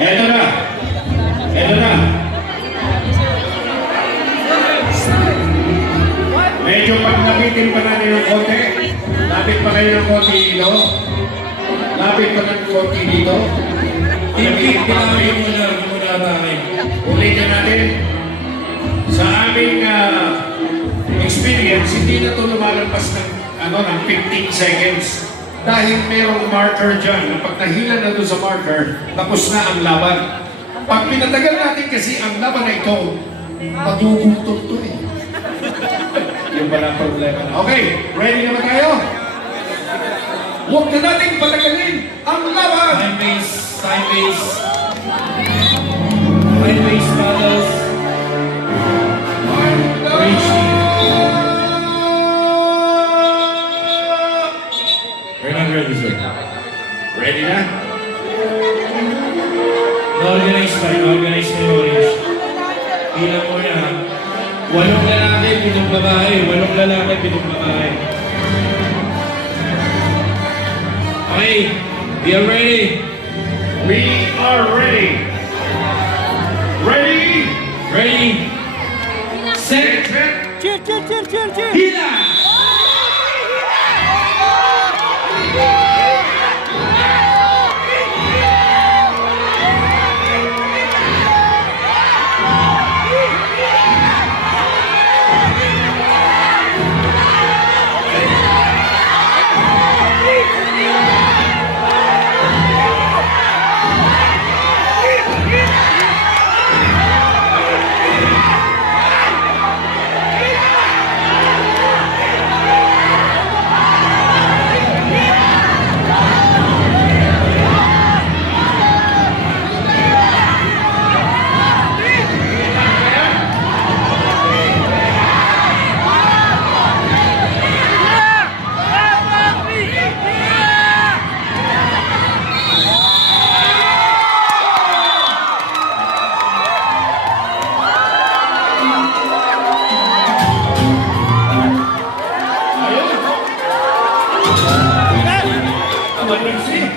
Eto na. Eto na. Medyo pag napitin pa natin ng konti. Lapit pa kayo ng konti dito. Lapit pa ng konti dito. Hindi muna tayo. Ulitin natin. Sa aming experience, hindi na ito lumalagpas ng, ng 15 seconds. Dahil merong marker dyan, na pag nahila na doon sa marker, tapos na ang laban. Pag pinatagal natin kasi ang laban na ito, magugutol to eh. Yung pala problema na. Okay, ready na ba tayo? Huwag na natin patagalin ang laban! Time base. Time base battles. We're not ready, sir. Ready na? Na-organize tayo, na-organize na yung orange. Bilang mo na, 8 lalaki, 7 babae. 8 lalaki, 7 babae. Okay, we are ready. We are ready. Ready? Ready, set, hila! Manisip.